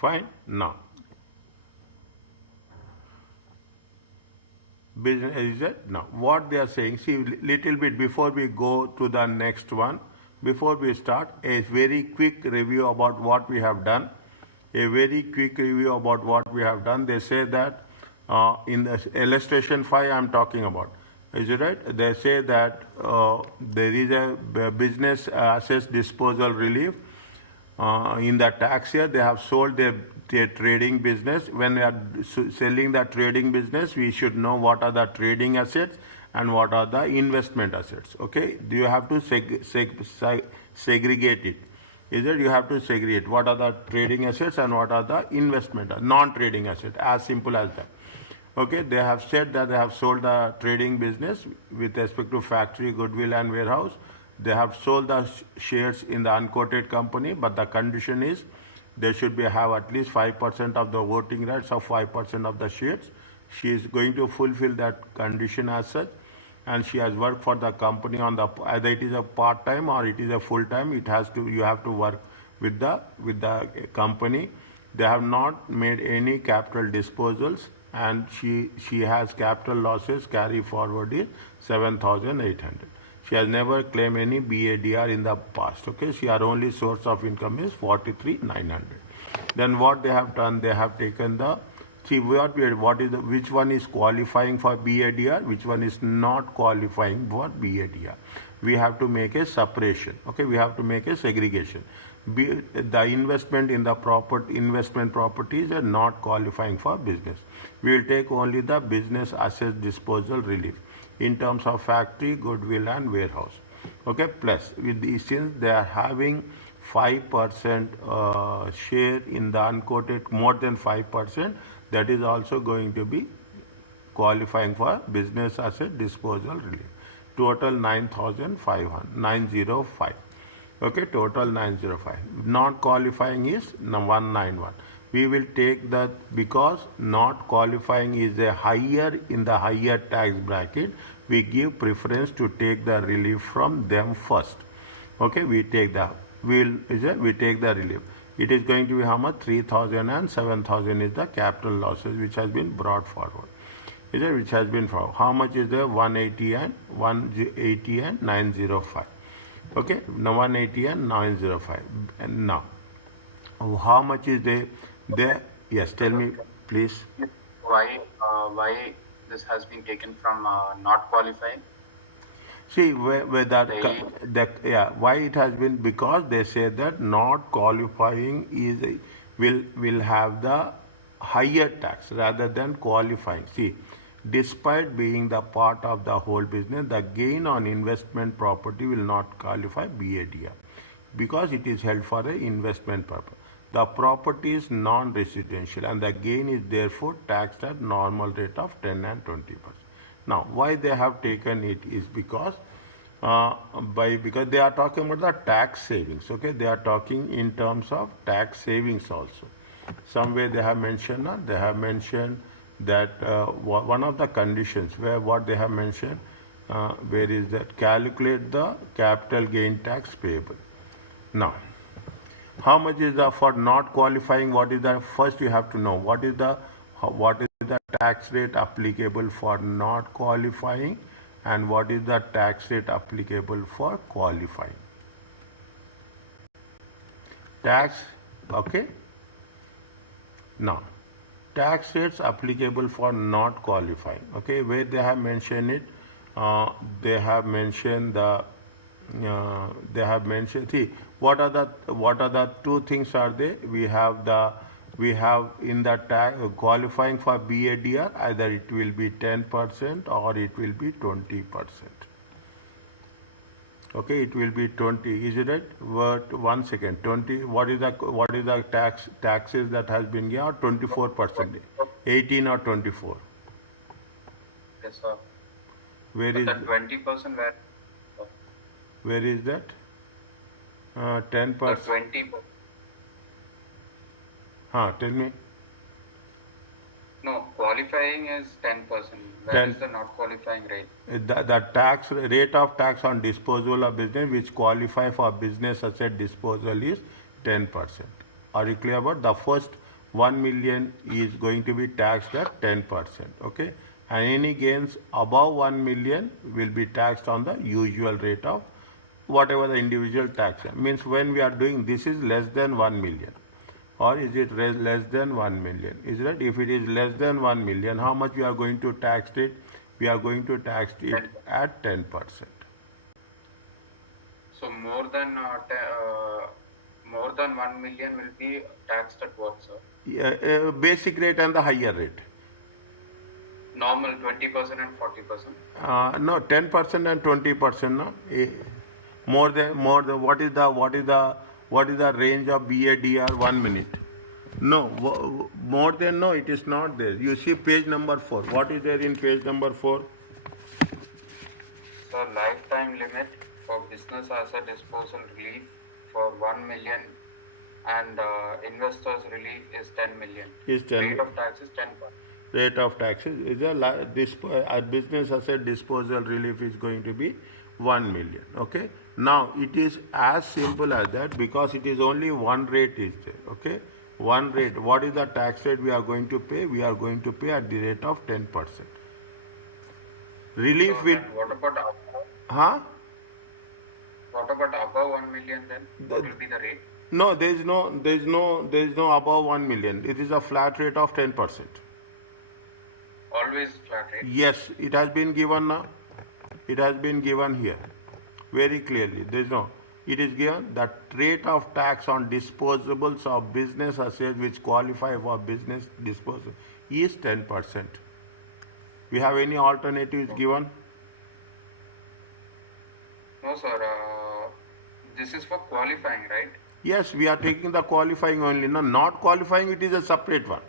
Fine. Now, business is it? Now, what they are saying, see, little bit before we go to the next one, before we start, a very quick review about what we have done. A very quick review about what we have done. They say that in the illustration 5 I am talking about. Is it right? They say that there is a business assets disposal relief. In the tax year, they have sold their trading business. When we are selling the trading business, we should know what are the trading assets and what are the investment assets. Okay? Do you have to segregate it? Is it you have to segregate what are the trading assets and what are the investment, non-trading assets, as simple as that. Okay, they have said that they have sold the trading business with respect to factory, goodwill and warehouse. They have sold the shares in the unquoted company, but the condition is they should have at least 5% of the voting rights of 5% of the shares. She is going to fulfill that condition as such, and she has worked for the company on the either it is a part-time or it is a full-time. You have to work with the company. They have not made any capital disposals, and she has capital losses carry forward is 7,800. She has never claimed any BADR in the past. Okay, her only source of income is 43,900. Then what they have done, they have taken the which one is qualifying for BADR, which one is not qualifying for BADR. We have to make a separation. Okay, we have to make a segregation. The investment in the investment properties are not qualifying for business. We will take only the business assets disposal relief in terms of factory, goodwill and warehouse. Okay, plus with the, since they are having 5% share in the unquoted, more than 5%, that is also going to be qualifying for business asset disposal relief. Total 9,905. Okay, total 905. Not qualifying is 191. We will take that because not qualifying is a higher in the higher tax bracket. We give preference to take the relief from them first. Okay, we take the we take the relief. It is going to be how much? 3,000 and 7,000 is the capital losses which has been brought forward. Is it which has been forward? How much is there? 180 and 905. Okay, now 180 and 905. And now, how much is there? Yes, tell me, please. Why this has been taken from not qualifying? See, why it has been, because they say that not qualifying will have the higher tax rather than qualifying. See, despite being the part of the whole business, the gain on investment property will not qualify BADR because it is held for an investment purpose. The property is non-residential and the gain is therefore taxed at normal rate of 10 and 20%. Now, why they have taken it is because because they are talking about the tax savings. Okay, they are talking in terms of tax savings also. Somewhere they have mentioned that one of the conditions where what they have mentioned, where is that, calculate the capital gain tax payable. Now, how much is the, for not qualifying, what is the, first you have to know what is the tax rate applicable for not qualifying and what is the tax rate applicable for qualifying. Tax, okay. Now, tax rates applicable for not qualifying. Okay, where they have mentioned it, they have mentioned see what are the two things are there. We have in the tax qualifying for BADR, either it will be 10% or it will be 20%. Okay, it will be 20. Is it right? But 1 second. 20. What is the taxes that has been given? 24%. 18 or 24. Yes, sir. Where but is the 20% where? Where is that? 10%. 20. Tell me. No, qualifying is 10%. Where is the not qualifying rate? The tax rate of tax on disposal of business which qualify for business asset disposal is 10%. Are you clear about the first 1 million is going to be taxed at 10%. Okay, and any gains above 1 million will be taxed on the usual rate of whatever the individual tax means. When we are doing this is less than 1 million, or is it less than 1 million? Is that if it is less than 1 million, how much we are going to tax it? We are going to tax it at 10%. So more than 1 million will be taxed at what, sir? Yeah, basic rate and the higher rate. Normal 20% and 40%. No, 10% and 20%. No, more than what is the range of BADR 1 minute? No, more than, no, it is not there. You see page number 4. What is there in page number 4? So lifetime limit for business asset disposal relief for 1 million and investors relief is 10 million. Is 10. Rate of tax is 10%. Rate of taxes is a business asset disposal relief is going to be 1 million. Okay. Now it is as simple as that, because it is only one rate is there. Okay. One rate. What is the tax rate we are going to pay? We are going to pay at the rate of 10%. Relief So with. what about above? Huh? What about above 1 million then? What will be the rate? No, there is no above 1 million. It is a flat rate of 10%. Always flat rate? Yes, it has been given now. It has been given here very clearly. There is no. It is given that rate of tax on disposables of business assets which qualify for business disposal is 10%. We have any alternatives given? No, sir. This is for qualifying, right? Yes, we are taking the qualifying only. No, not qualifying, it is a separate one.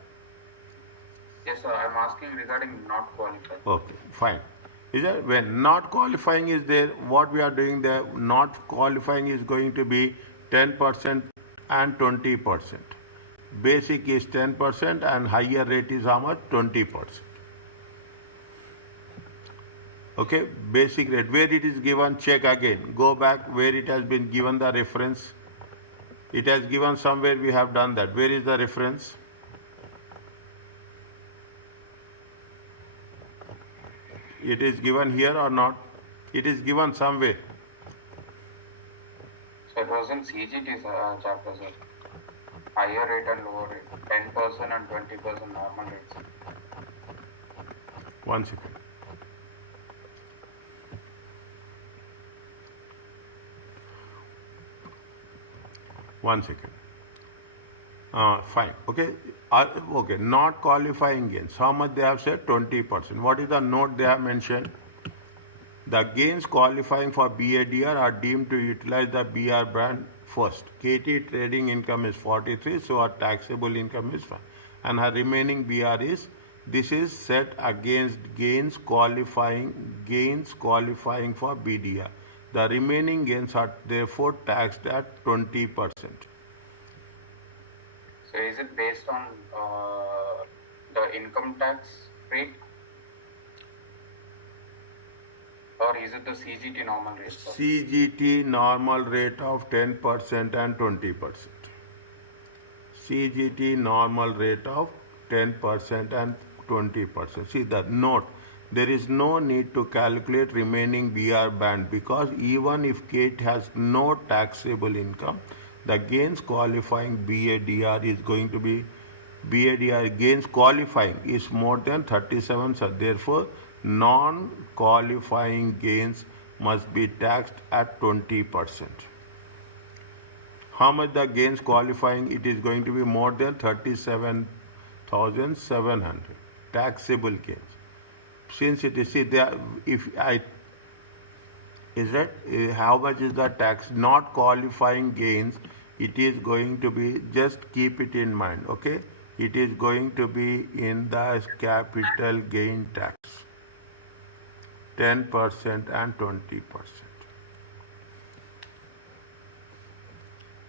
Yes, sir. I am asking regarding not qualified. Okay, fine. Is that when not qualifying is there, what we are doing there, not qualifying is going to be 10% and 20%. Basic is 10% and higher rate is how much? 20%. Okay, basic rate. Where it is given, check again. Go back where it has been given the reference. It has given somewhere, we have done that. Where is the reference? It is given here or not? It is given somewhere. So it was in CGT chapter, sir. Higher rate and lower rate. 10% and 20% normal rates. 1 second. One second. Fine. Okay. Okay. Not qualifying gains. How much they have said? 20%. What is the note they have mentioned? The gains qualifying for BADR are deemed to utilize the BR brand first. KT trading income is 43, so her taxable income is 5. And her remaining BR is, this is set against gains qualifying for BDR. The remaining gains are therefore taxed at 20%. So is it based on the income tax rate? Or is it the CGT normal rate, sir? CGT normal rate of 10% and 20%. CGT normal rate of 10% and 20%. See the note. There is no need to calculate remaining BR band, because even if Kate has no taxable income, the gains qualifying BADR is going to be, BADR gains qualifying is more than 37, so therefore non-qualifying gains must be taxed at 20%. How much the gains qualifying? It is going to be more than 37,700 taxable gains. Since it is, see there, if I, is that how much is the tax? Not qualifying gains, it is going to be, just keep it in mind, okay? It is going to be in the capital gain tax, 10% and 20%.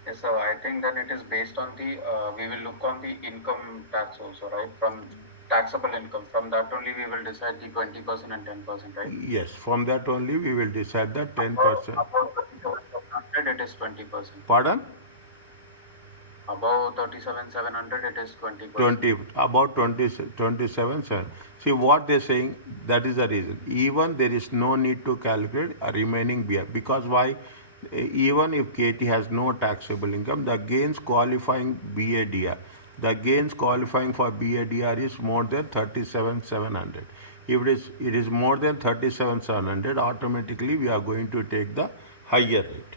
Yes, sir. I think that it is based on the, we will look on the income tax also, right? From taxable income. From that only we will decide the 20% and 10%, right? Yes, from that only we will decide that 10%. Above 37,500, it is 20%. Pardon? Above 37,700, it is 20%. 20, about 20, 27, 7. See what they're saying, that is the reason. Even there is no need to calculate a remaining BR. Because why? Even if KT has no taxable income, the gains qualifying BADR, the gains qualifying for BADR is more than 37,700. If it is more than 37,700, automatically we are going to take the higher rate.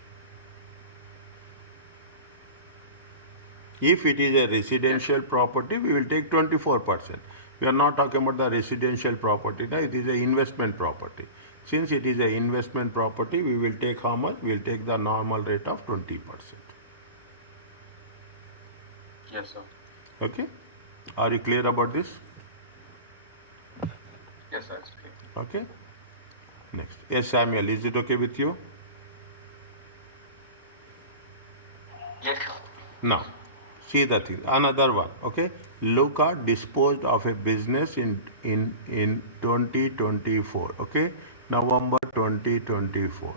If it is a residential property, we will take 24%. We are not talking about the residential property. Now it is an investment property. Since it is an investment property, we will take how much? We will take the normal rate of 20%. Yes, sir. Okay? Are you clear about this? Yes, sir. It's clear. Okay? Next. Yes, Samuel, is it okay with you? Yes, sir. Now, see the thing. Another one. Okay? Luca disposed of a business in 2024. Okay? November 2024.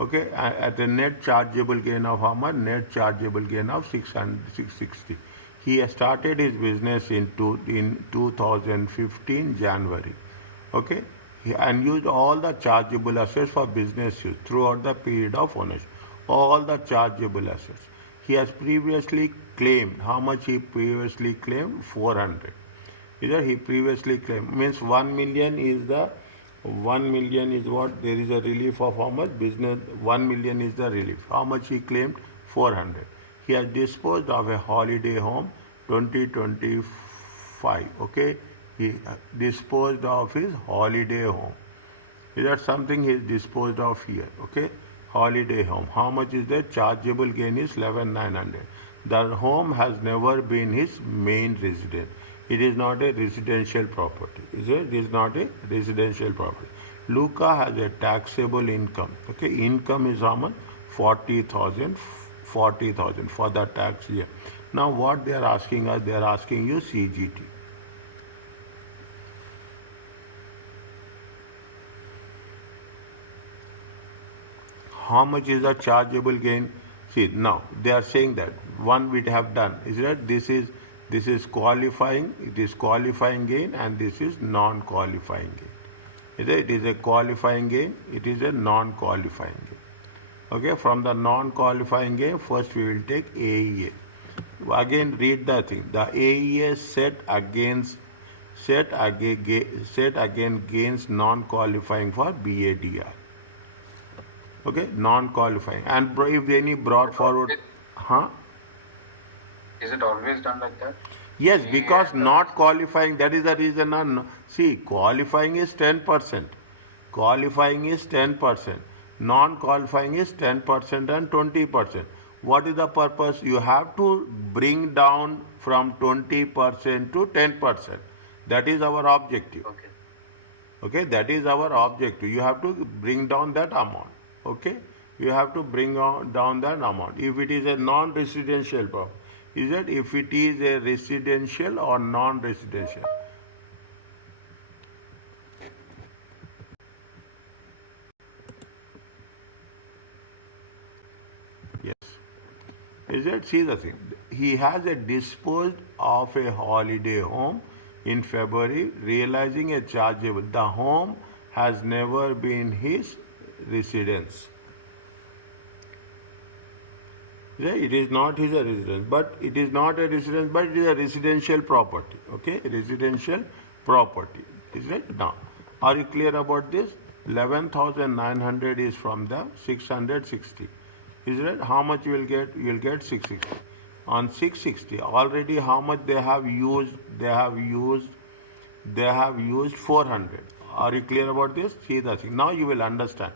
Okay? At a net chargeable gain of how much? Net chargeable gain of 660. He has started his business in 2015 January. Okay? And used all the chargeable assets for business use throughout the period of ownership. All the chargeable assets. He has previously claimed, how much he previously claimed? 400. Either he previously claimed, means 1 million is the, 1 million is what? There is a relief of how much? Business, 1 million is the relief. How much he claimed? 400. He has disposed of a holiday home 2025. Okay? He disposed of his holiday home. Is that something he is disposed of here? Okay? Holiday home. How much is that? Chargeable gain is 11,900. The home has never been his main residence. It is not a residential property. Is it? It is not a residential property. Luca has a taxable income. Okay, income is how much? 40,000. 40,000 for the tax year. Now what they are asking us? They are asking you CGT. How much is the chargeable gain? See, now they are saying that one we have done is that this is qualifying, it is qualifying gain, and this is non-qualifying gain. It is a qualifying gain, it is a non-qualifying gain. Okay, from the non-qualifying gain, first we will take AEA. Again, read the thing. The AEA set against gains non-qualifying for BADR. Okay, non-qualifying. And if any brought forward, Is it always done like that? Yes, because not qualifying, that is the reason. See, qualifying is 10%. Qualifying is 10%. Non-qualifying is 10% and 20%. What is the purpose? You have to bring down from 20% to 10%. That is our objective. Okay. Okay, that is our objective. You have to bring down that amount. Okay, you have to bring down that amount. If it is a non-residential property, is it? If it is a residential or non-residential? Yes. Is it? See the thing. He has a disposed of a holiday home in February, realizing a chargeable. The home has never been his residence. It is not his residence, but it is not a residence, but it is a residential property. Okay, residential property. Is it? Now, are you clear about this? 11,900 is from the 660. Is it? How much you will get? You will get 660. On 660, already how much they have used? They have used 400. Are you clear about this? See the thing. Now you will understand.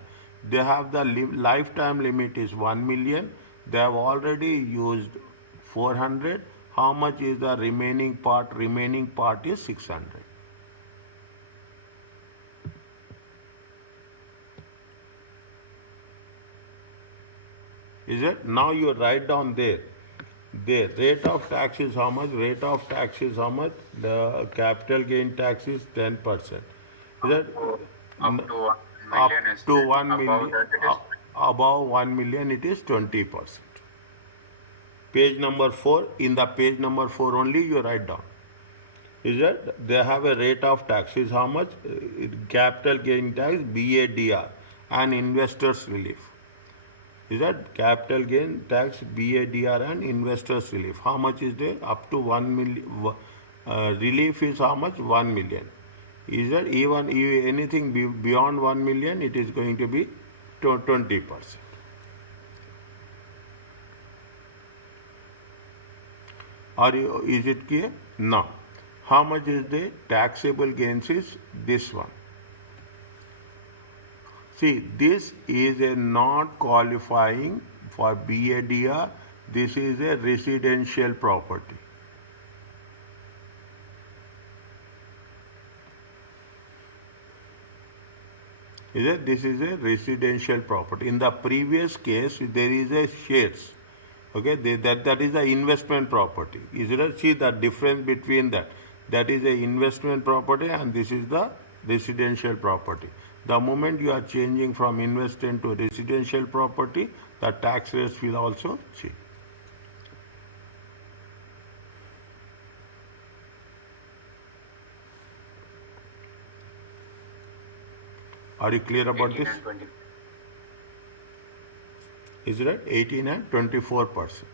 They have the lifetime limit is 1 million. They have already used 400. How much is the remaining part? Remaining part is 600. Is it? Now you write down there. The rate of tax is how much? Rate of tax is how much? The capital gain tax is 10%. Is that Up to 1 million up is to 1 million? Above 1 million it is 20%. Page number 4, in the page number 4 only you write down. Is that they have a rate of tax is how much? Capital gain tax, BADR, and investors relief. Is that capital gain tax, BADR, and investors relief? How much is there? Up to 1 million. Relief is how much? 1 million. Is that even anything beyond 1 million? It is going to be 20%. Is it clear? No. How much is the taxable gains is this one. See, this is a not qualifying for BADR. This is a residential property. Is it? This is a residential property. In the previous case, there is a shares. Okay, that is the investment property. Is it? See the difference between that. That is a investment property and this is the residential property. The moment you are changing from investment to residential property, the tax rates will also change. Are you clear about this? Is it 18 and 24%?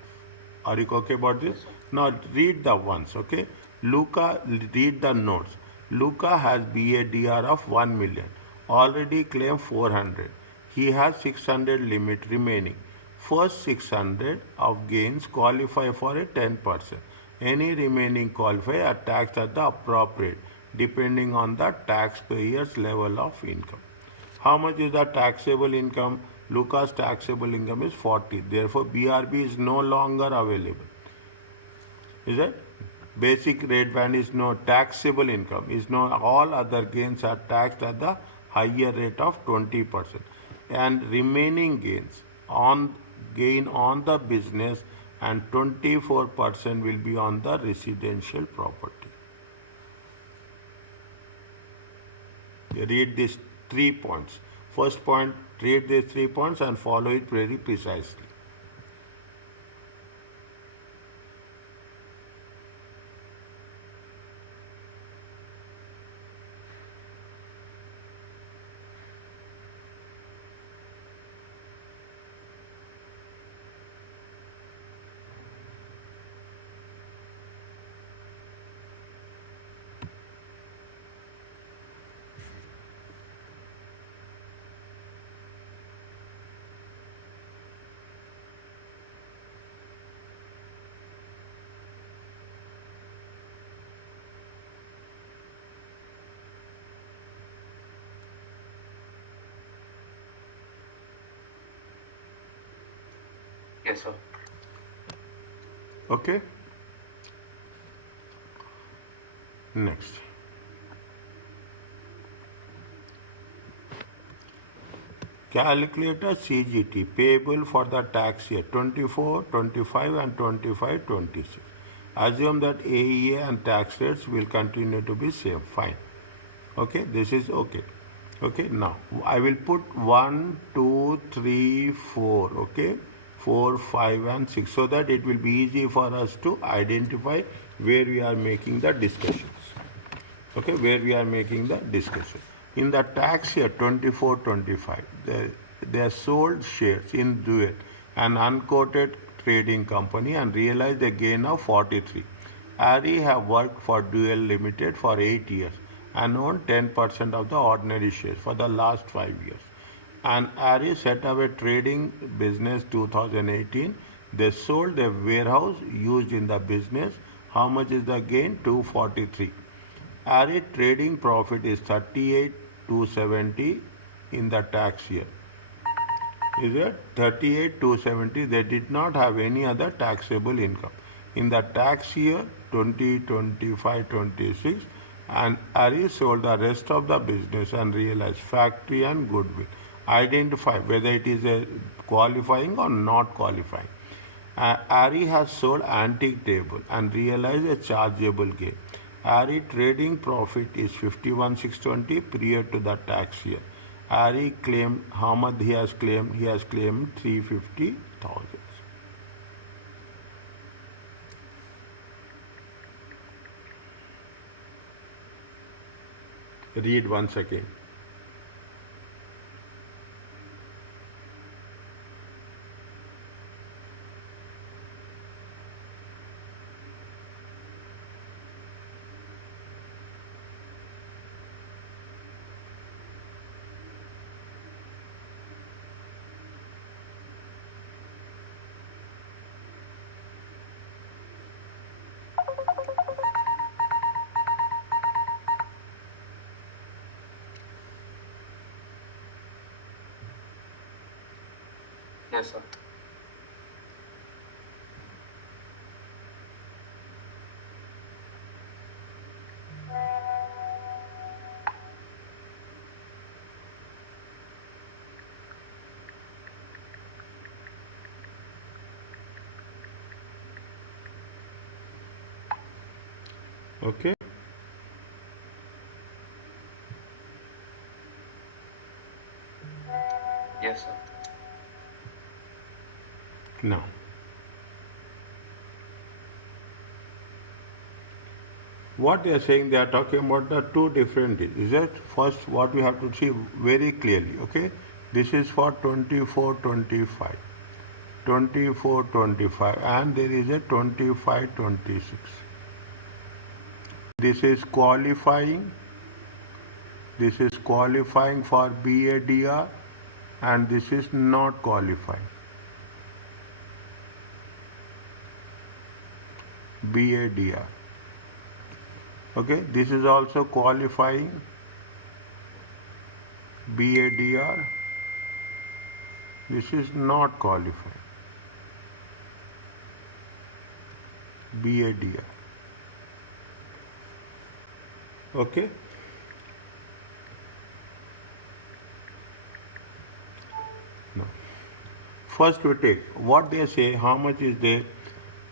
Are you okay about this? Now read the ones, okay? Luca, read the notes. Luca has BADR of 1 million. Already claimed 400. He has 600 limit remaining. First 600 of gains qualify for a 10%. Any remaining qualify are taxed at the appropriate, depending on the taxpayer's level of income. How much is the taxable income? Luca's taxable income is 40. Therefore, BRB is no longer available. Is it? Basic rate band is no taxable income. Is no all other gains are taxed at the higher rate of 20%. And remaining gains on the business and 24% will be on the residential property. Read these 3 points. First point, read these 3 points and follow it very precisely. Yes, sir. Okay. Next. Calculate a CGT payable for the tax year 24, 25 and 25, 26. Assume that AEA and tax rates will continue to be same. Fine. Okay, this is okay. Okay, now I will put 1, 2, 3, 4. Okay, 4, 5 and 6 so that it will be easy for us to identify where we are making the discussions. Okay, where we are making the discussion. In the tax year 24, 25, they sold shares in Duet, an unquoted trading company, and realized a gain of 43. Ari have worked for Duel Limited for 8 years and owned 10% of the ordinary shares for the last 5 years. And Ari set up a trading business 2018. They sold a warehouse used in the business. How much is the gain? 243. Ari trading profit is 38,270 in the tax year. Is it 38,270? They did not have any other taxable income. In the tax year 2025, 26, and Ari sold the rest of the business and realized factory and goodwill. Identify whether it is a qualifying or not qualifying. Ari has sold antique table and realized a chargeable gain. Ari trading profit is 51,620 prior to the tax year. Ari claimed how much he has claimed? He has claimed 350,000. read once again. Yes, sir. Okay. Yes, sir. Now, what they are saying, they are talking about the two different things. Is that first what we have to see very clearly, okay? This is for 24-25, 24-25, and there is a 25-26. This is qualifying. This is qualifying for BADR, and this is not qualifying. BADR. Okay, this is also qualifying BADR. This is not qualifying BADR. Okay. No. First we take what they say, how much is there.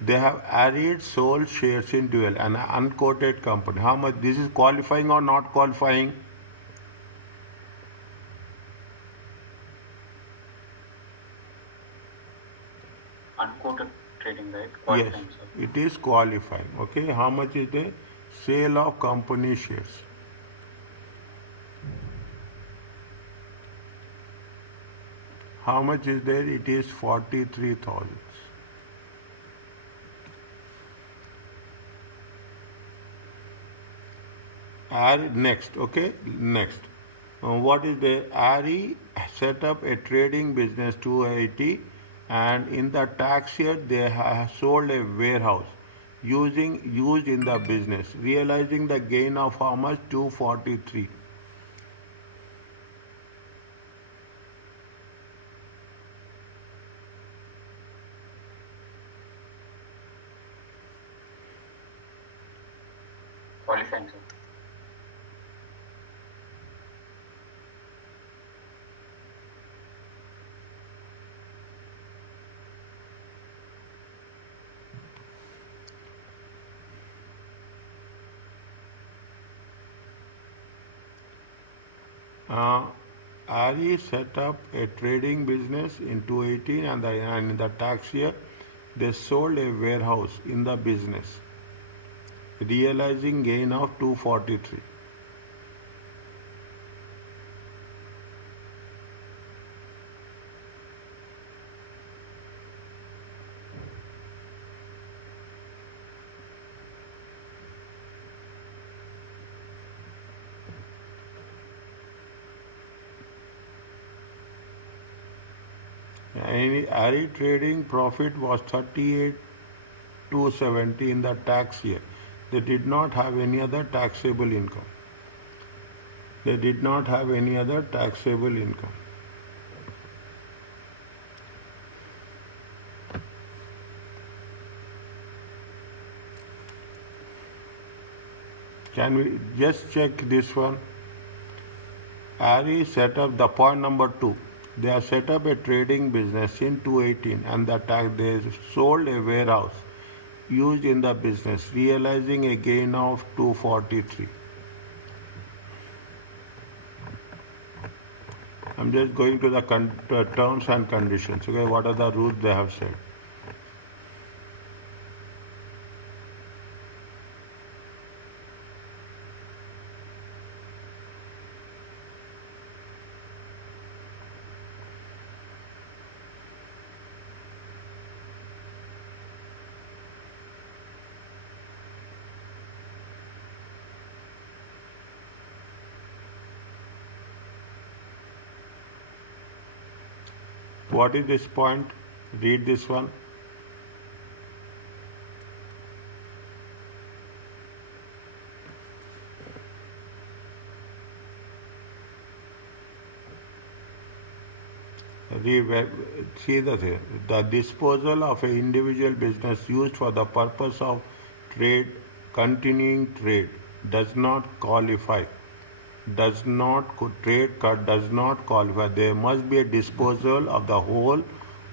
They have added sold shares in dual, an unquoted company. How much? This is qualifying or not qualifying? Unquoted trading, right? Yes, Qualifying, sir. it is qualifying. Okay, how much is the sale of company shares? How much is there? It is 43,000. Next, okay, next. What is the RE set up a trading business 280, and in the tax year they have sold a warehouse used in the business, realizing the gain of how much? 243. Qualifying, sir. RE set up a trading business in 2018, and in the tax year they sold a warehouse in the business, realizing gain of 243. RE trading profit was 38,270 in the tax year. They did not have any other taxable income. They did not have any other taxable income. Can we just check this one? RE set up the point number 2. They have set up a trading business in 2018, and they sold a warehouse used in the business, realizing a gain of 243. I'm just going to the terms and conditions. Okay, what are the rules they have said? What is this point? Read this one. See the thing. The disposal of an individual business used for the purpose of trade, continuing trade, does not qualify. Does not does not qualify. There must be a disposal of the whole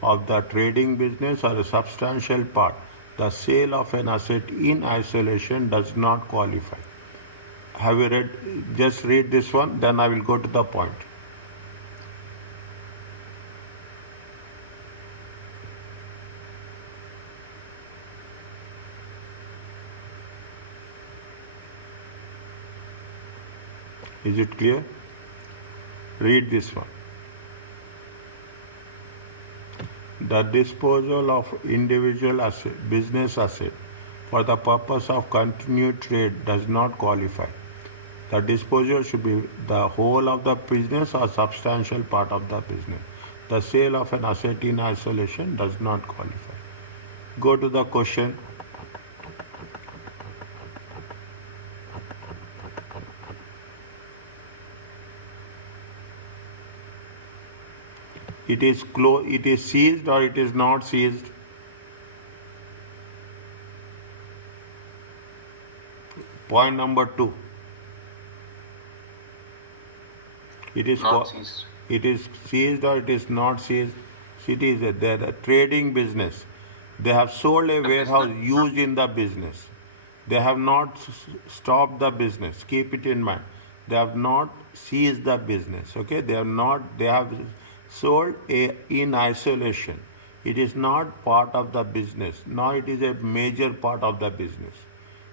of the trading business or a substantial part. The sale of an asset in isolation does not qualify. Have you read? Just read this one, then I will go to the point. Is it clear? Read this one. The disposal of individual asset, business asset for the purpose of continued trade does not qualify. The disposal should be the whole of the business or substantial part of the business. The sale of an asset in isolation does not qualify. Go to the question. It is seized or it is not seized? Point number 2. It is Not seized. It is seized or it is not seized? It is the trading business. They have sold a warehouse used in the business. They have not stopped the business. Keep it in mind. They have not seized the business. Okay, they have sold in isolation. It is not part of the business. Now it is a major part of the business.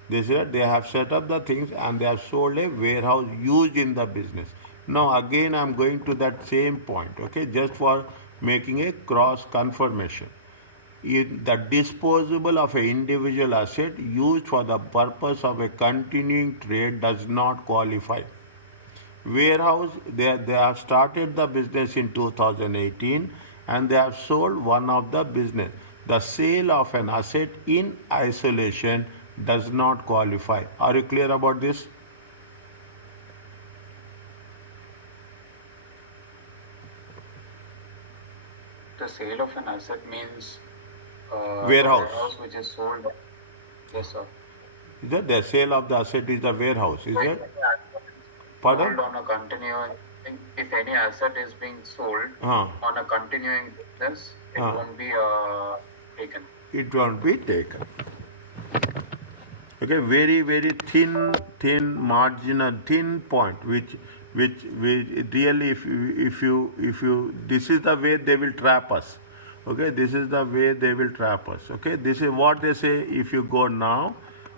They have set up the things and they have sold a warehouse used in the business. Now again I am going to that same point, okay, just for making a cross confirmation. The disposable of an individual asset used for the purpose of a continuing trade does not qualify. Warehouse, they have started the business in 2018 and they have sold one of the business. The sale of an asset in isolation does not qualify. Are you clear about this? The sale of an asset means warehouse which is sold. Yes, sir. Is that the sale of the asset is the warehouse? Is it? Pardon? Sold on a continuing. If any asset is being sold on a continuing business, it won't be taken. It won't be taken. Okay, very very thin marginal thin point, which really if you this is the way they will trap us. Okay, this is the way they will trap us. Okay, this is what they say. If you go now,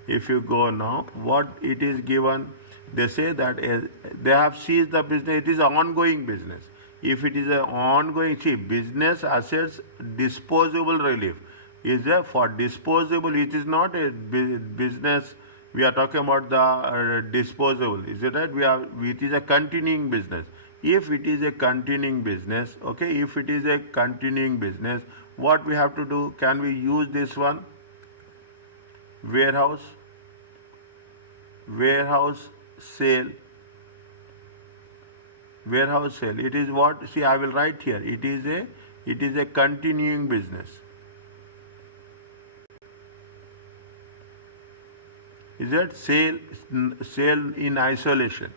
what it is given, they say that they have seized the business. It is an ongoing business. If it is an ongoing, business assets disposable relief is there for disposable. It is not a business. We are talking about the disposable. Is it right? It is a continuing business. If it is a continuing business, okay, if it is a continuing business, what we have to do? Can we use this one? Warehouse sale. Warehouse sale. It is what? See, I will write here. It is a continuing business. Is that sale in isolation?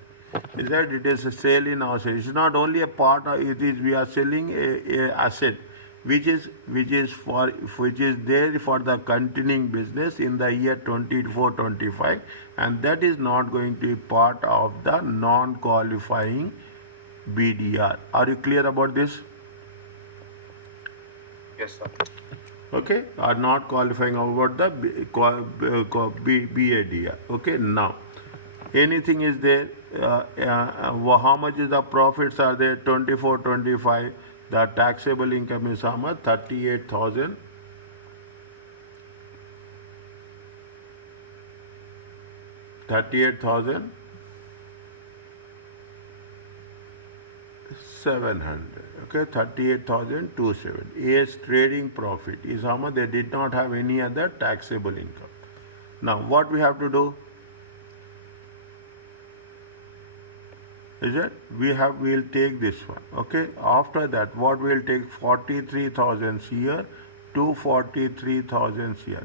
Is that it is a sale in isolation? It's not only a part of it. Is we are selling a asset which is there for the continuing business in the year 24-25, and that is not going to be part of the non-qualifying BDR. Are you clear about this? Yes, sir. Okay, are not qualifying about the BADR. Okay, now anything is there. How much is the profits are there? 24-25. The taxable income is how much? 38,000. 38,700. Okay, 38,270. A's trading profit is how much? They did not have any other taxable income. Now, what we have to do is that we'll take this one. Okay, after that, what we'll take 43,000 here, 243,000 here.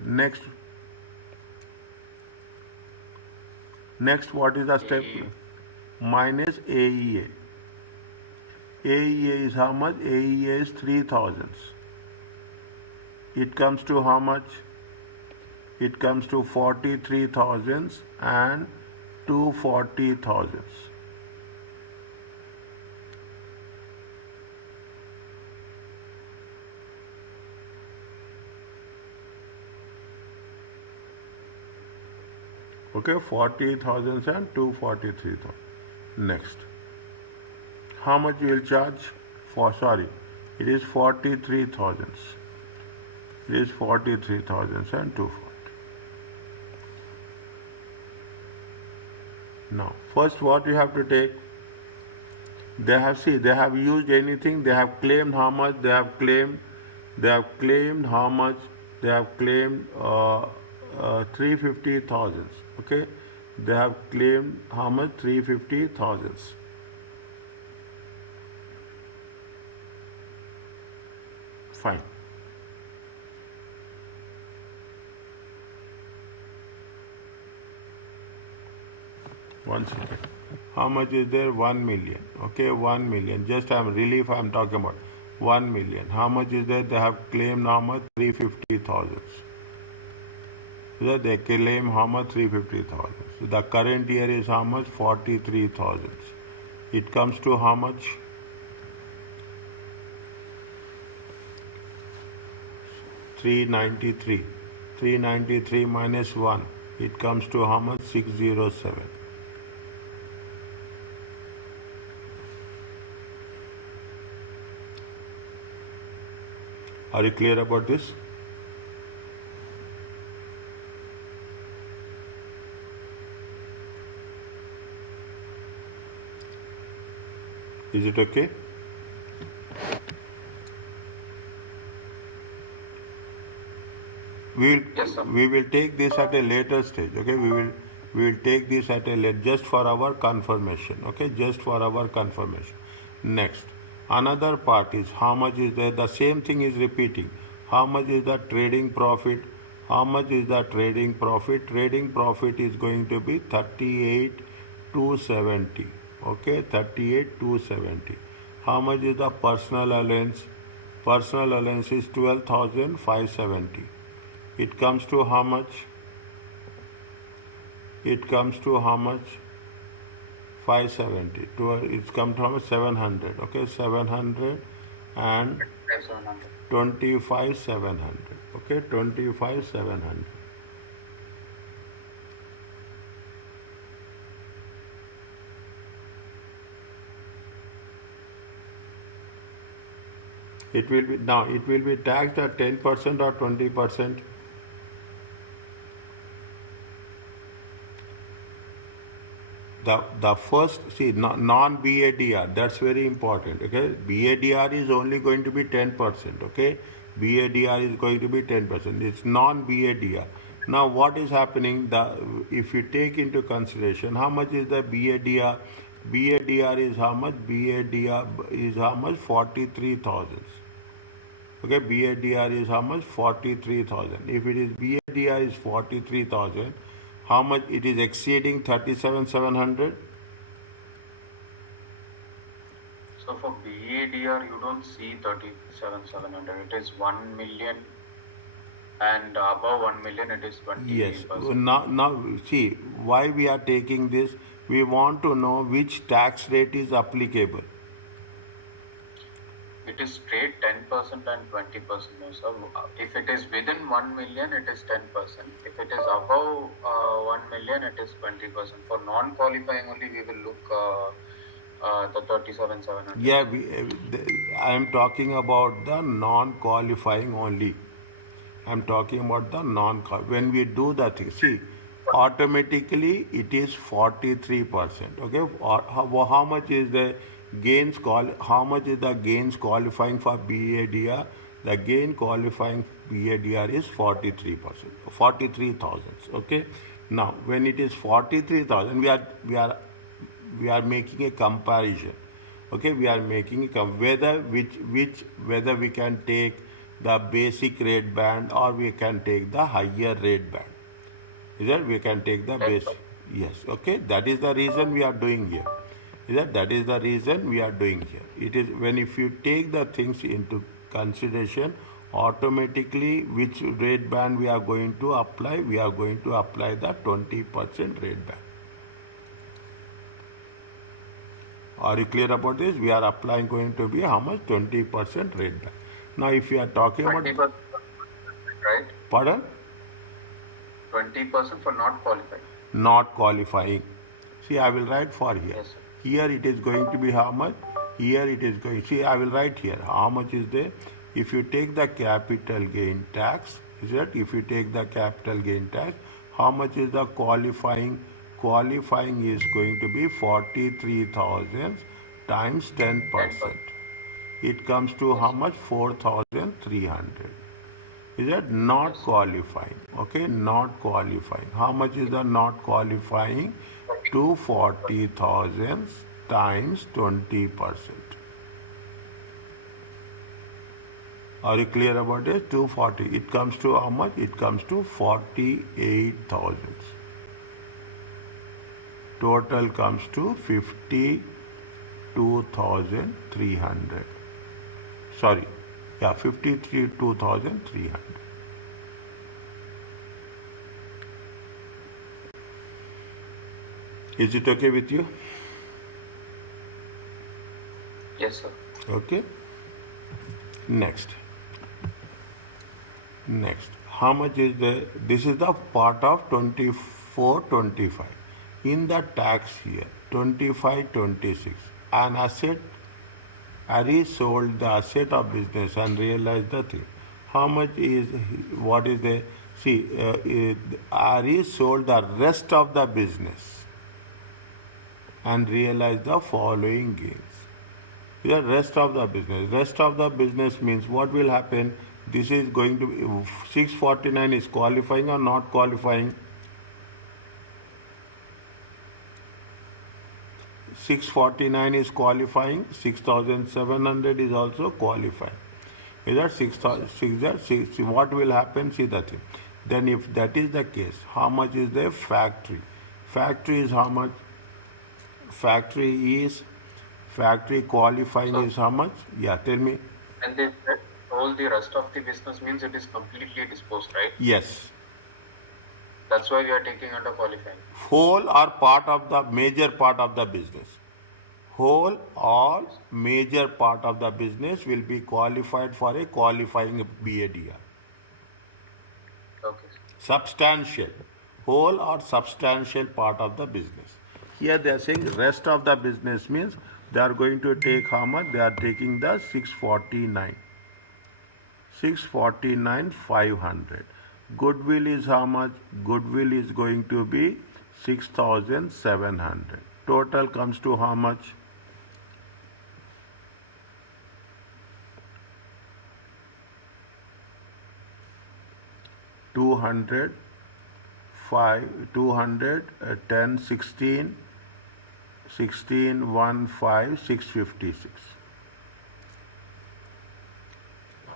Next, what is the step? Minus AEA. AEA is how much? AEA is 3,000. It comes to how much? It comes to 43,000 and 240,000. Okay, 40,000 and 243,000. Next. How much you will charge? It is 43,000. It is 43,000 and 240. Now, first what you have to take? They have used anything, they have claimed how much, they have claimed how much, they have claimed 350,000. Okay, they have claimed how much? 350,000. Fine. One second. How much is there? 1 million. Okay, 1 million. Just I'm talking about 1 million. How much is there? They have claimed how much? 350,000. So they claim how much? 350,000. So the current year is how much? 43,000. It comes to how much? 393. 393 minus 1. It comes to how much? 607. Are you clear about this? Is it okay? We will take this at a later stage. Okay, we will take this at a later, just for our confirmation. Okay, just for our confirmation. Next, another part is how much is there. The same thing is repeating. How much is the trading profit? How much is the trading profit? Trading profit is going to be 38,270. Okay, 38,270. How much is the personal allowance? Personal allowance is 12,570. It comes to how much? It comes to how much? 570. It's come to how much? 700. Okay, 700 and 25,700. Okay, 25,700. It will be taxed at 10% or 20%. The first, non-BADR, that's very important. Okay, BADR is only going to be 10%. Okay, BADR is going to be 10%. It's non-BADR. Now, what is happening? If you take into consideration how much is the BADR, BADR is how much? BADR is how much? 43,000. Okay, BADR is how much? 43,000. If it is BADR is 43,000, how much it is exceeding 37,700? So for BADR, you don't see 37,700. It is 1 million, and above 1 million, it is 20%. Yes. Now see why we are taking this. We want to know which tax rate is applicable. It is straight 10% and 20%. So if it is within 1 million, it is 10%. If it is above 1 million, it is 20%. For non-qualifying only, we will look the 37,700. Yeah, I am talking about the non-qualifying only. I am talking about the when we do the thing. See, automatically it is 43%. Okay, how much is the how much is the gains qualifying for BADR? The gain qualifying BADR is 43%, 43,000. Okay. Now, when it is 43,000, we are making a comparison. Okay, we are making a whether we can take the basic rate band or we can take the higher rate band. Is that we can take the Yes, base? sir. Yes. Okay, that is the reason we are doing here. That is the reason we are doing here. It is when if you take the things into consideration, automatically which rate band we are going to apply? We are going to apply the 20% rate band. Are you clear about this? We are applying going to be how much? 20% rate band. Now, if you are talking about 20%, right? pardon, 20% for not qualifying. not qualifying. See, I will write for here. Yes, sir. Here it is going to be how much? Here it is going. See, I will write here. How much is there? If you take the capital gain tax, is that if you take the capital gain tax, how much is the qualifying? Qualifying is going to be 43,000 times 10%. 10%. It comes to how much? 4,300. Is that not Yes. qualifying? Okay, not qualifying. How much is the not qualifying? 240,000 times 20%. Are you clear about this? 240. It comes to how much? It comes to 48,000. Total comes to 52,300. Sorry. Yeah, 52,300. Is it okay with you? Yes, sir. Okay. Next. How much is this is the part of 24, 25. In the tax year, 25, 26, an asset, Ari sold the asset of business and realized the thing. How much is, what is the, see, Ari sold the rest of the business and realized the following gains. The rest of the business. Rest of the business means what will happen? This is going to be 649 is qualifying or not qualifying? 649 is qualifying. 6,700 is also qualifying. Is that 6,000? What will happen? See the thing. Then if that is the case, how much is the factory? Factory is how much? Factory qualifying So, is how much? Yeah, tell me. and they said all the rest of the business means it is completely disposed, right? Yes. That's why we are taking under qualifying. Whole or part of the major part of the business. Whole or major part of the business will be qualified for a qualifying BADR. Okay. Substantial. Whole or substantial part of the business. Here they are saying rest of the business means they are going to take how much? They are taking the 649. 649, 500. Goodwill is how much? Goodwill is going to be 6,700. Total comes to how much? 200, 10, 16, 16, 1, 5, 656.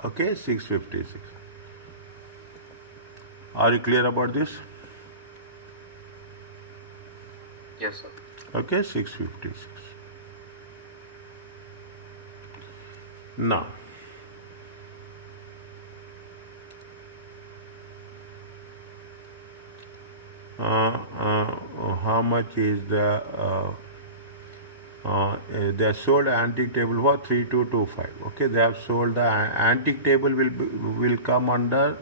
Okay, 656. Are you clear about this? Yes, sir. Okay, 656. Now, how much is they have sold antique table for 3225. Okay, they have sold the antique table will come under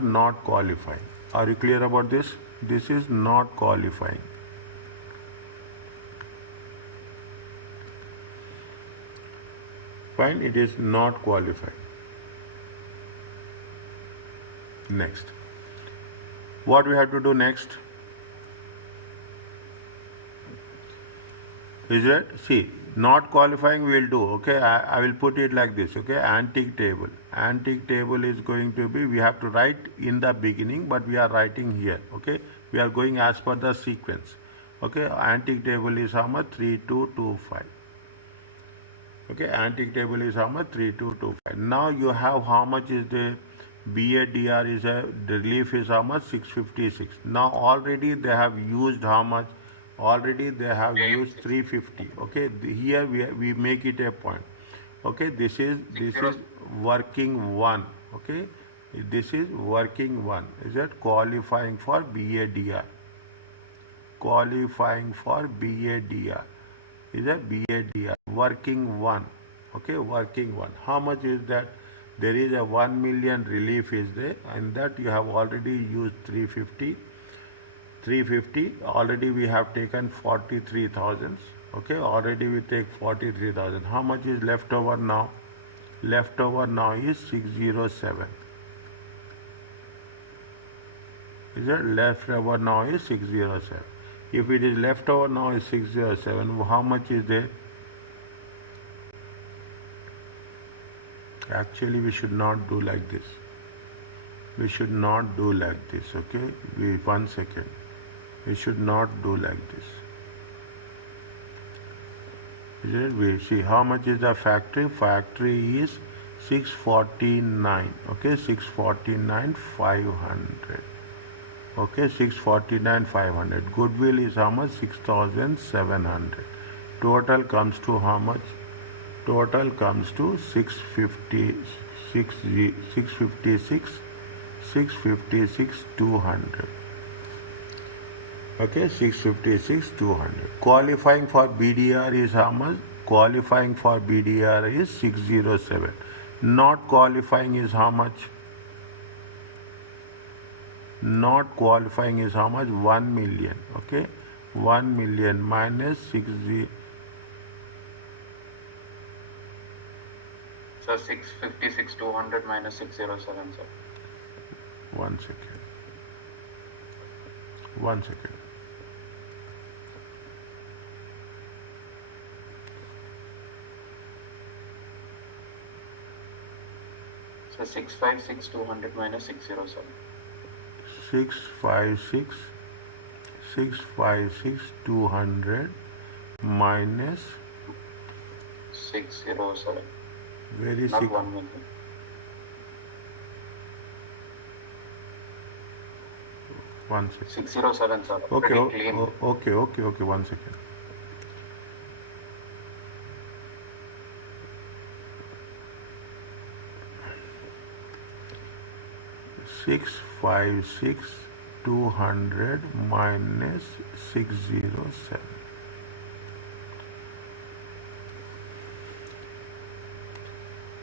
not qualifying. Are you clear about this? This is not qualifying. Fine, it is not qualifying. Next. What we have to do next? Is it? See, not qualifying we'll do. Okay, I will put it like this. Okay, antique table. Antique table is going to be, we have to write in the beginning, but we are writing here. Okay, we are going as per the sequence. Okay, antique table is how much? 3225. Okay, antique table is how much? 3225. Now you have how much is the BADR is a, the relief is how much? 656. Now already they have used how much? Already they have used 350. Okay, here we make it a point. Okay, this is working one. Okay, this is working one. Is it qualifying for BADR? Qualifying for BADR is a BADR working one. Okay, working one. How much is that? There is a 1 million relief is there, and that you have already used 350. 350 already we have taken 43,000. Okay, already we take 43,000. How much is left over now? Left over now is 607. Is it left over now is 607? If it is left over now is 607, how much is there? Actually, we should not do like this. We should not do like this. Okay, 1 second. We should not do like this. Is it? We see how much is the factory. Factory is 649. Okay, 649 500. Okay, 649 500. Goodwill is how much? 6,700. Total comes to how much? Total comes to 656 200. Okay, 656 200. Qualifying for BDR is how much? Qualifying for BDR is 607. Not qualifying is how much? Not qualifying is how much? 1 million. Okay, 1 million minus 60. So 656 200 minus 607, sir. 1 second. 1 second. So 656 200 minus 607. 656 200 minus 607. very Not sick. 1 million. One second. 607, sir. Okay, Pretty clean. okay. 1 second. Six five six 200 minus 607.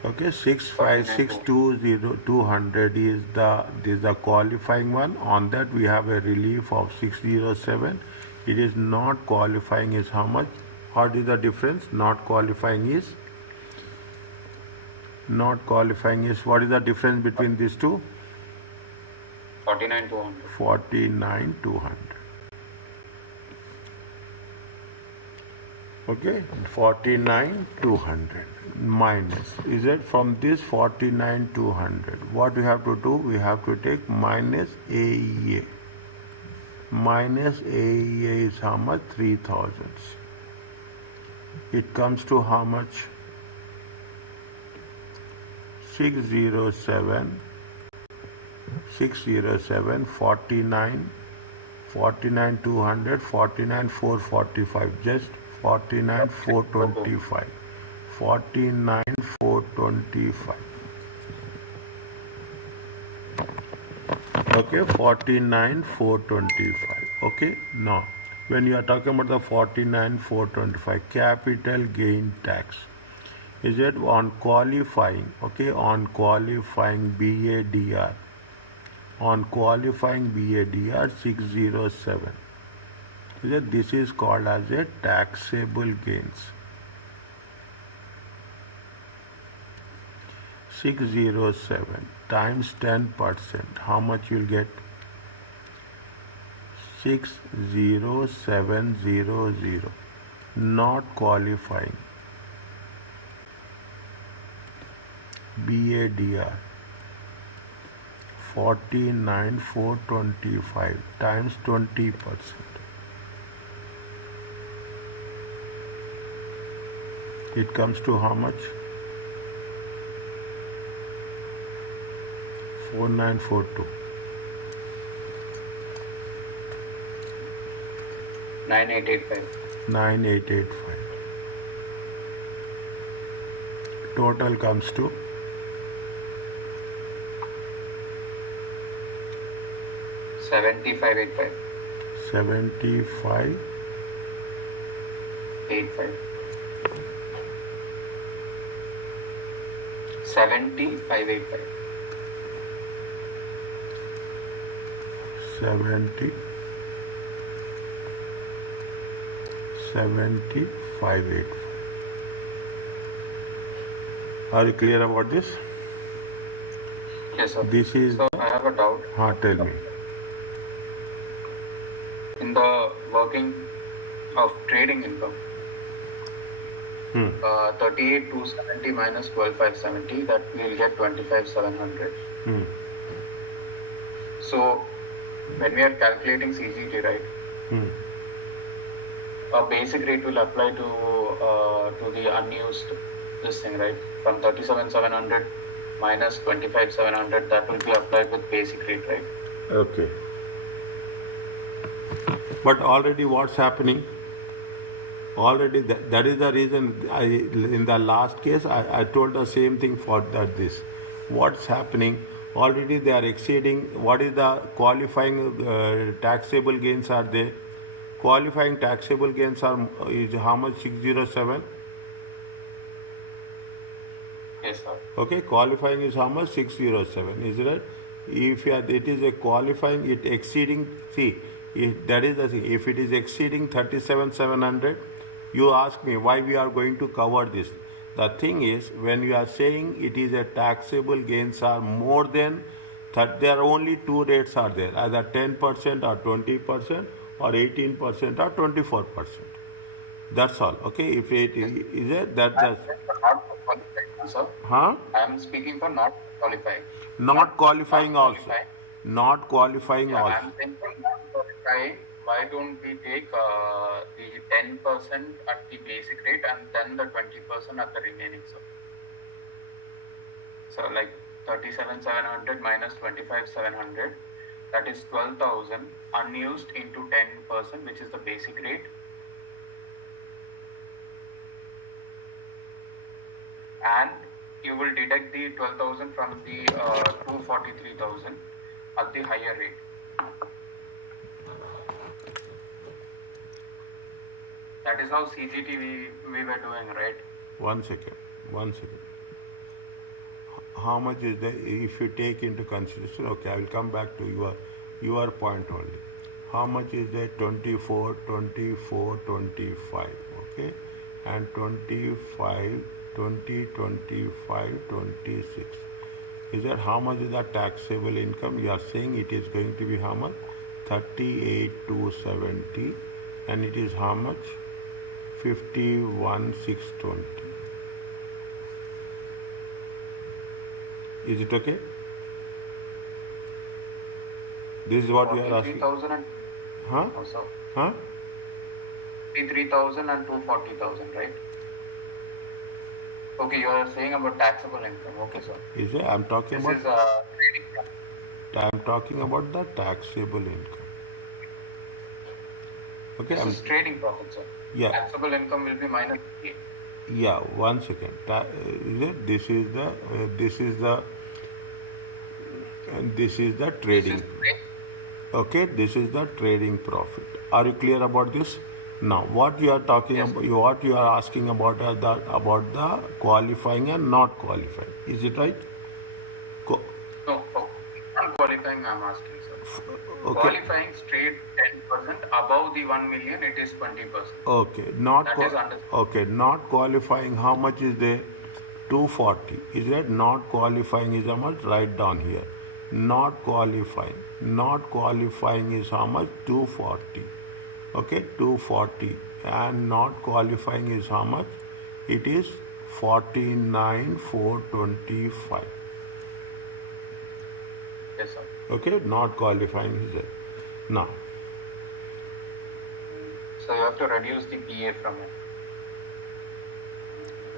Okay, 656 200 is the qualifying one. On that we have a relief of 607. It is not qualifying is how much? What is the difference? Not qualifying is what is the difference between these two? 49 200. 49 200. Okay, 49 200 minus, is it from this 49 200? What we have to do? We have to take minus AEA. Minus AEA is how much? 3000. It comes to how much? 607 49 200 49 445, just 49 425. 49 425. Okay, 49 425. Okay, now when you are talking about the 49 425 capital gain tax, is it on qualifying? Okay, on qualifying BADR. On qualifying BADR 607. Is it? This is called as a taxable gains. 607 times 10%. How much you'll get? 60700. not qualifying, BADR, 49,425 times 20%. It comes to how much? 4942. 9885. 9885. Total comes to 7585. 7585. 7585. 7585. Are you clear about this? Yes, sir. This is So I have a doubt. tell me. In the working of trading income, 38,270 minus 12,570, that we'll get 25,700. So when we are calculating CGT, right, a basic rate will apply to the unused this thing, right? From 37,700 minus 25,700, that will be applied with basic rate, right? Okay. But already what's happening? Already that is the reason in the last case I told the same thing for this. What's happening? Already they are exceeding. What is the qualifying taxable gains are there? Qualifying taxable gains are is how much? 607. Yes, sir. Okay, qualifying is how much? 607. Is it right? If it is a qualifying, it exceeding. See, that is the thing. If it is exceeding 37,700, you ask me why we are going to cover this. The thing is, when you are saying it is a taxable gains are more than, there are only two rates are there, either 10% or 20% or 18% or 24%. That's all. Okay, if it is it that I'm that's saying for not qualifying, sir. huh? I am speaking for not qualifying. Not qualifying not also. qualifying. Not qualifying Yeah, also. I'm saying for not qualifying, why don't we take the 10% at the basic rate and then the 20% at the remaining, sir? So like 37,700 minus 25,700, that is 12,000 unused into 10%, which is the basic rate. And you will deduct the 12,000 from the 243,000 at the higher rate. That is how CGT we were doing, right? One second. How much is the, if you take into consideration, okay, I will come back to your point only. How much is the 24, 24, 25, okay? And 25, 20, 25, 26. Is that how much is the taxable income? You are saying it is going to be how much? 38,270, and it is how much? 51,620. Is it okay? This is what you are asking. 43,000 and Huh? no, sir. Huh? 53,000 and 240,000, right? Okay, you are saying about taxable income. Okay, sir. Is it? I'm talking This about. is trading. I'm talking about the taxable income. Okay. This is trading profit, sir. Yeah. Taxable income will be minus 8. Yeah. 1 second. This is the. This is the. And this is the trading. This is trade. Okay. This is the trading profit. Are you clear about this? Now, what you are talking Yes. about, what you are asking about the qualifying and not qualifying. Is it right? No, non-qualifying I'm asking, sir. Okay. Qualifying straight 10%, above the 1 million it is 20%. Okay. Not That is understood. okay. Not qualifying. How much is there? 240. Is that not qualifying is how much? Write down here. Not qualifying. Not qualifying is how much? 240. Okay, 240. And not qualifying is how much? It is 49,425. Yes, sir. Okay, not qualifying is there. Now, So you have to reduce the PA from it.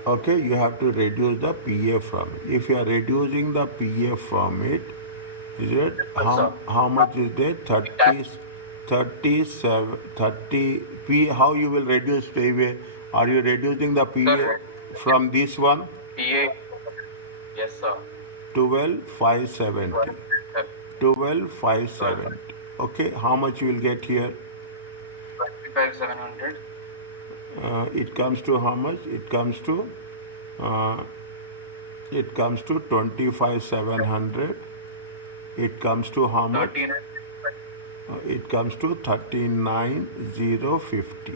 okay, you have to reduce the PA from it. If you are reducing the PA from it, is it Yes, sir. how much is there? 30, 37, 30 P. How you will reduce PA? Are you reducing the PA Sir, from this one? PA. Yes, sir. 12,570. 12,570. Okay, how much you will get here? 25,700. It comes to how much? Uh, it comes to 25,700. It comes to how much? 39. It comes to 39,050.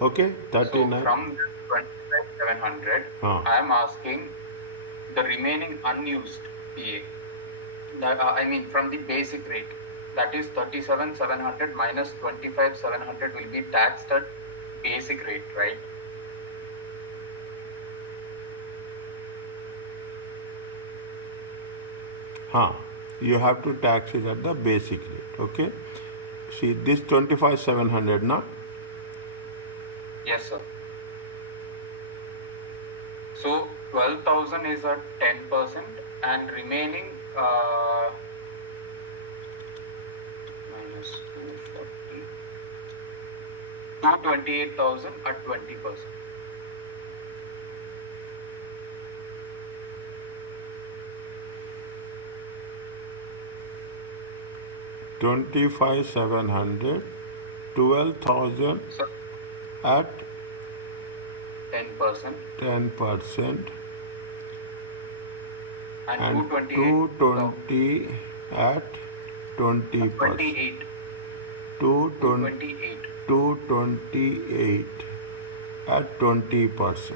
Okay, So 39. from 25,700, I am asking the remaining unused PA. I mean from the basic rate. That is 37,700 minus 25,700 will be taxed at basic rate, right? You have to tax it at the basic rate. Okay. See this 25,700 now. Yes, sir. So 12,000 is at 10% and remaining minus 240, 228,000 at 20%. Twenty-five 700, 12,000 at 10%. 10%, and 220 at 20%. 28. 228 at 20%.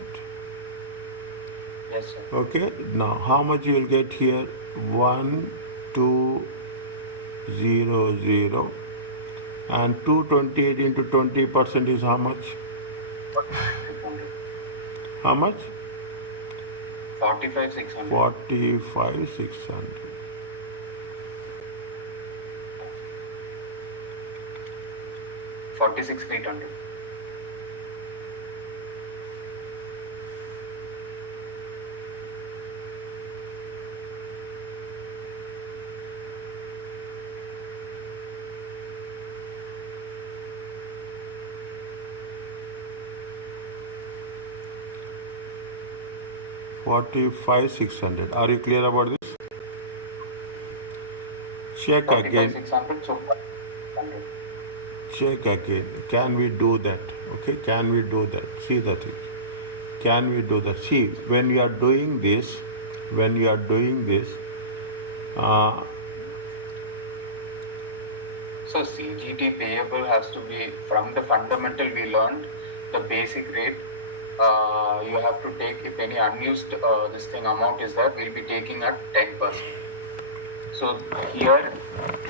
Yes, sir. Okay, now how much you will get here? 1200, and 228 into 20% is how much? 600. How much? 45,600. 45,600. 46,800. Forty-five 600. Are you clear about this? Check again. 45,600. So 100. Check again. Can we do that? Okay, can we do that? See the thing. Can we do that? See, when you are doing this, So CGT payable has to be from the fundamental we learned the basic rate. You have to take, if any unused this thing amount is there, we'll be taking at 10%. So here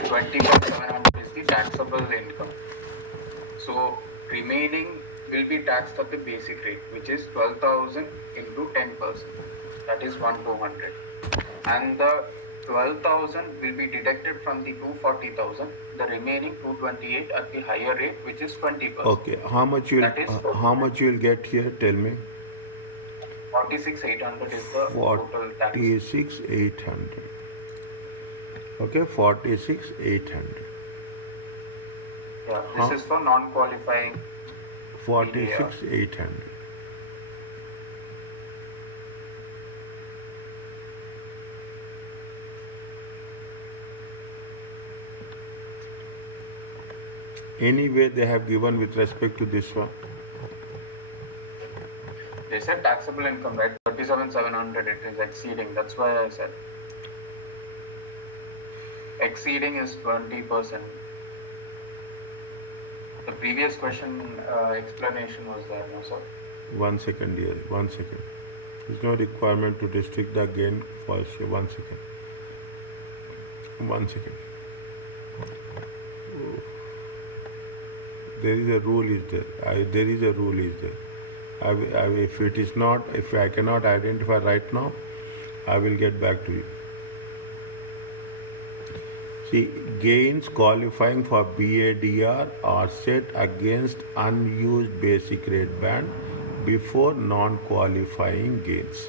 25,700 is the taxable income. So remaining will be taxed at the basic rate, which is 12,000 into 10%. That is 1,200. And the 12,000 will be deducted from the 240,000. The remaining 228 at the higher rate, which is 20%. okay, how much you will get here? Tell me. 46,800 is the total tax. 46,800. Okay, 46,800. Yeah, this is for non-qualifying. 46,800. Any way they have given with respect to this one? They said taxable income, right? 37,700 it is exceeding. That's why I said. Exceeding is 20%. The previous question explanation was there, no sir? 1 second, dear. 1 second. There is no requirement to restrict the gain for sure. 1 second. 1 second. there is a rule is there. There is a rule is there. If it is not, if I cannot identify right now, I will get back to you. See, gains qualifying for BADR are set against unused basic rate band before non-qualifying gains.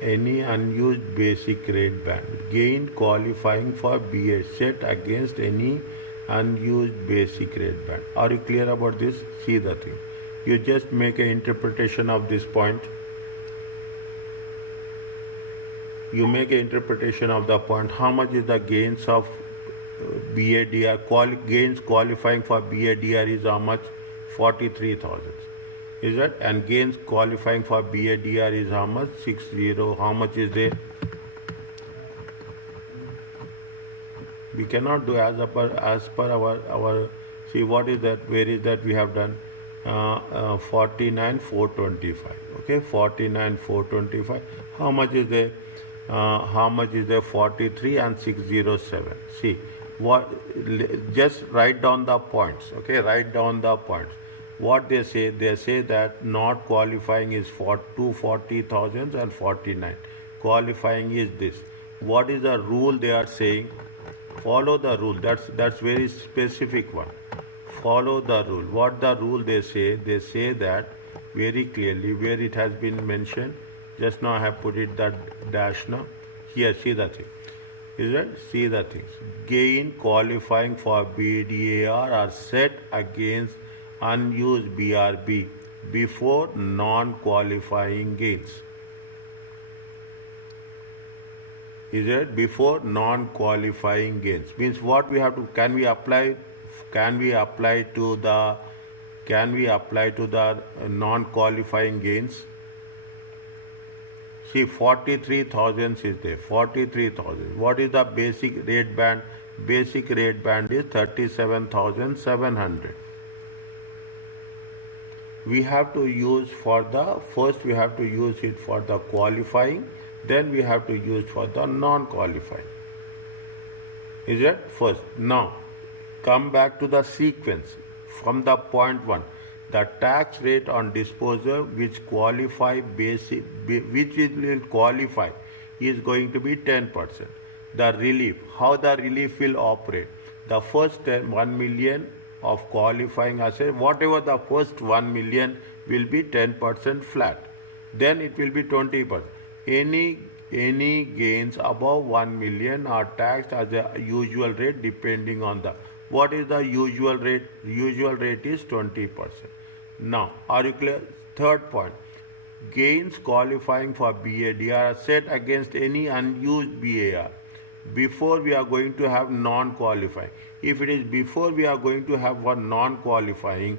Any unused basic rate band. Gain qualifying for BA set against any unused basic rate band. Are you clear about this? See the thing. You just make an interpretation of this point. You make an interpretation of the point. How much is the gains of BADR? Gains qualifying for BADR is how much? 43,000. Is that? And gains qualifying for BADR is how much? 60. How much is there? We cannot do as per our see what is that? Where is that we have done? 49,425. Okay, 49,425. How much is there? How much is there? 43 and 607. See what? Just write down the points. Okay, write down the points. What they say that not qualifying is for 240,000 and 49. Qualifying is this. What is the rule they are saying? Follow the rule. That's very specific one. Follow the rule. What the rule they say? They say that very clearly where it has been mentioned. Just now I have put it that dash now. Here, see the thing. Is it? See the things. Gain qualifying for BDAR are set against unused BRB before non-qualifying gains. Is it? Before non-qualifying gains. Means what we have to, can we apply to the non-qualifying gains? See, 43,000 is there. 43,000. What is the basic rate band? Basic rate band is 37,700. We have to use for the, first we have to use it for the qualifying, then we have to use for the non-qualifying. Is it? First. Now, come back to the sequence from the point 1. The tax rate on disposal which will qualify is going to be 10%. The relief, how the relief will operate. The first 1 million of qualifying asset, whatever the first 1 million will be 10% flat. Then it will be 20%. Any gains above 1 million are taxed as a usual rate depending on the, what is the usual rate? Usual rate is 20%. Now, are you clear? Third point, gains qualifying for BADR are set against any unused BAR before we are going to have non-qualifying. If it is before we are going to have one non-qualifying,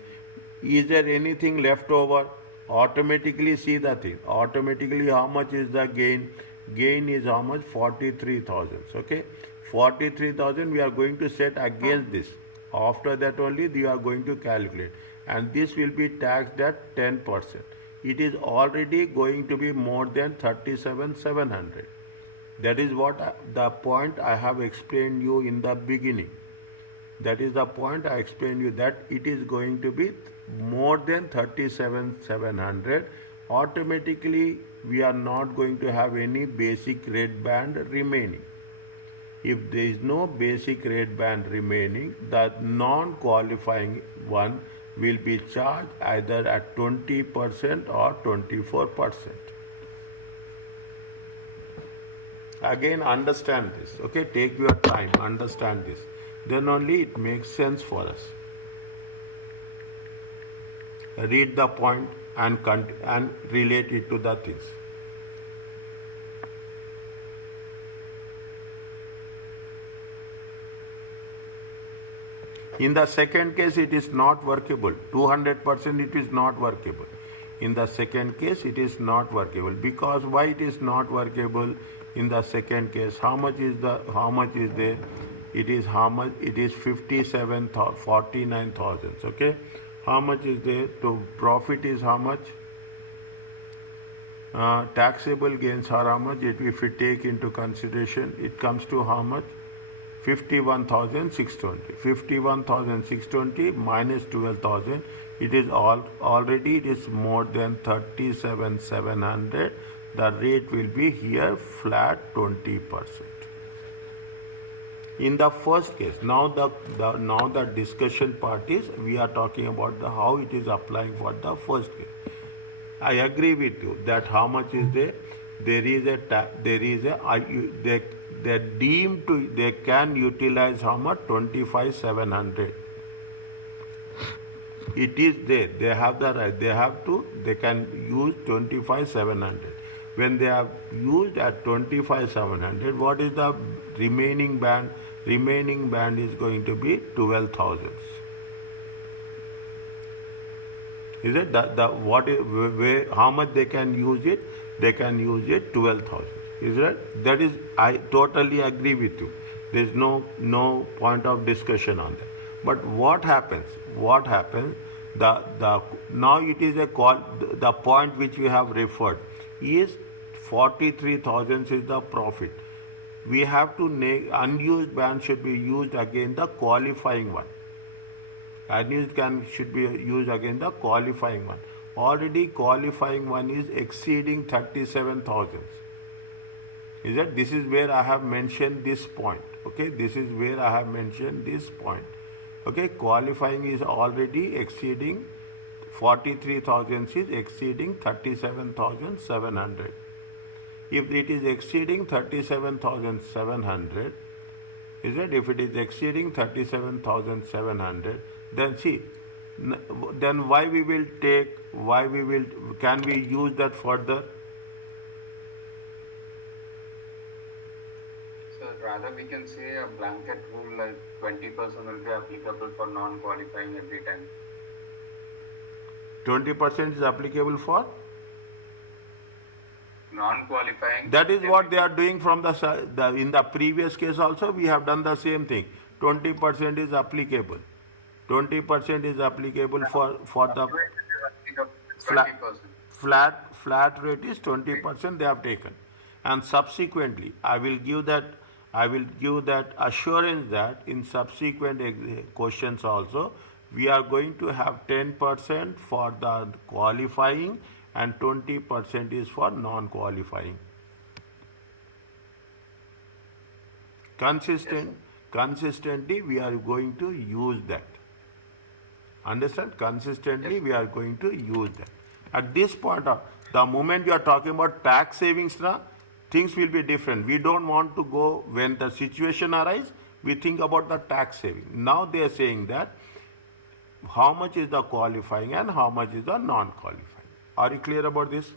is there anything left over? Automatically see the thing. Automatically how much is the gain? Gain is how much? 43,000. Okay, 43,000 we are going to set against this. After that only you are going to calculate. And this will be taxed at 10%. It is already going to be more than 37,700. That is what the point I have explained you in the beginning. That is the point I explained you, that it is going to be more than 37,700. Automatically we are not going to have any basic rate band remaining. If there is no basic rate band remaining, the non-qualifying one will be charged either at 20% or 24%. Again, understand this. Okay, take your time, understand this. Then only it makes sense for us. Read the point and relate it to the things. In the second case, it is not workable. 200% it is not workable. In the second case, it is not workable. Because why it is not workable in the second case? How much is there? It is how much? It is 49,000. Okay. How much is there? So profit is how much? Taxable gains are how much? If we take into consideration, it comes to how much? 51,620. 51,620 minus 12,000. It is already it is more than 37,700. The rate will be here flat 20%. In the first case, now the discussion part is we are talking about how it is applying for the first case. I agree with you that how much is there? They deemed to they can utilize how much 25,700. It is there. They have the right. They can use 25,700. When they have used at 25,700, what is the remaining band? Remaining band is going to be 12,000. Is it how much they can use it? They can use it 12,000. Is it? That is, I totally agree with you. There is no point of discussion on that. But what happens? What happens? Now it is a call. The point which we have referred is 43,000 is the profit. We have to unused band should be used against the qualifying one. Unused should be used against the qualifying one. Already qualifying one is exceeding 37,000. Is that? This is where I have mentioned this point. Okay, this is where I have mentioned this point. Okay, qualifying is already exceeding 43,000 is exceeding 37,700. If it is exceeding 37,700, is it? If it is exceeding 37,700, then see, then can we use that further? So rather we can say a blanket rule like 20% will be applicable for non-qualifying every time. 20% is applicable for? Non-qualifying. That is what they are doing from in the previous case also we have done the same thing. 20% is applicable. 20% is applicable for the flat rate is 20% they have taken, and subsequently I will give that assurance that in subsequent questions also we are going to have 10% for the qualifying and 20% is for non-qualifying. Consistently we are going to use that. Understand? Consistently we are going to use that. At this point, the moment you are talking about tax savings, things will be different. We don't want to go when the situation arises, we think about the tax saving. Now they are saying that how much is the qualifying and how much is the non-qualifying. Are you clear about this?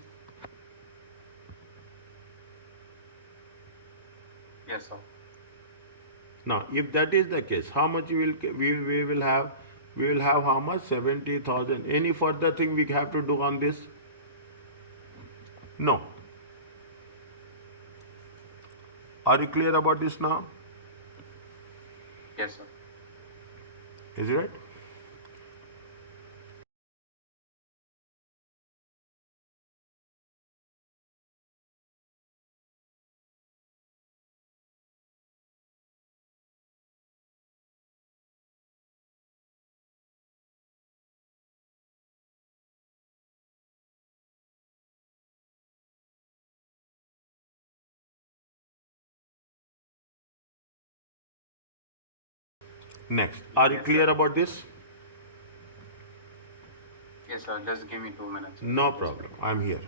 Yes, sir. Now, if that is the case, how much we will have? We will have how much? 70,000. Any further thing we have to do on this? No. Are you clear about this now? Yes, sir. Is it right? Next. Are you clear about this? Yes, sir. Just give me 2 minutes. No problem. I'm here.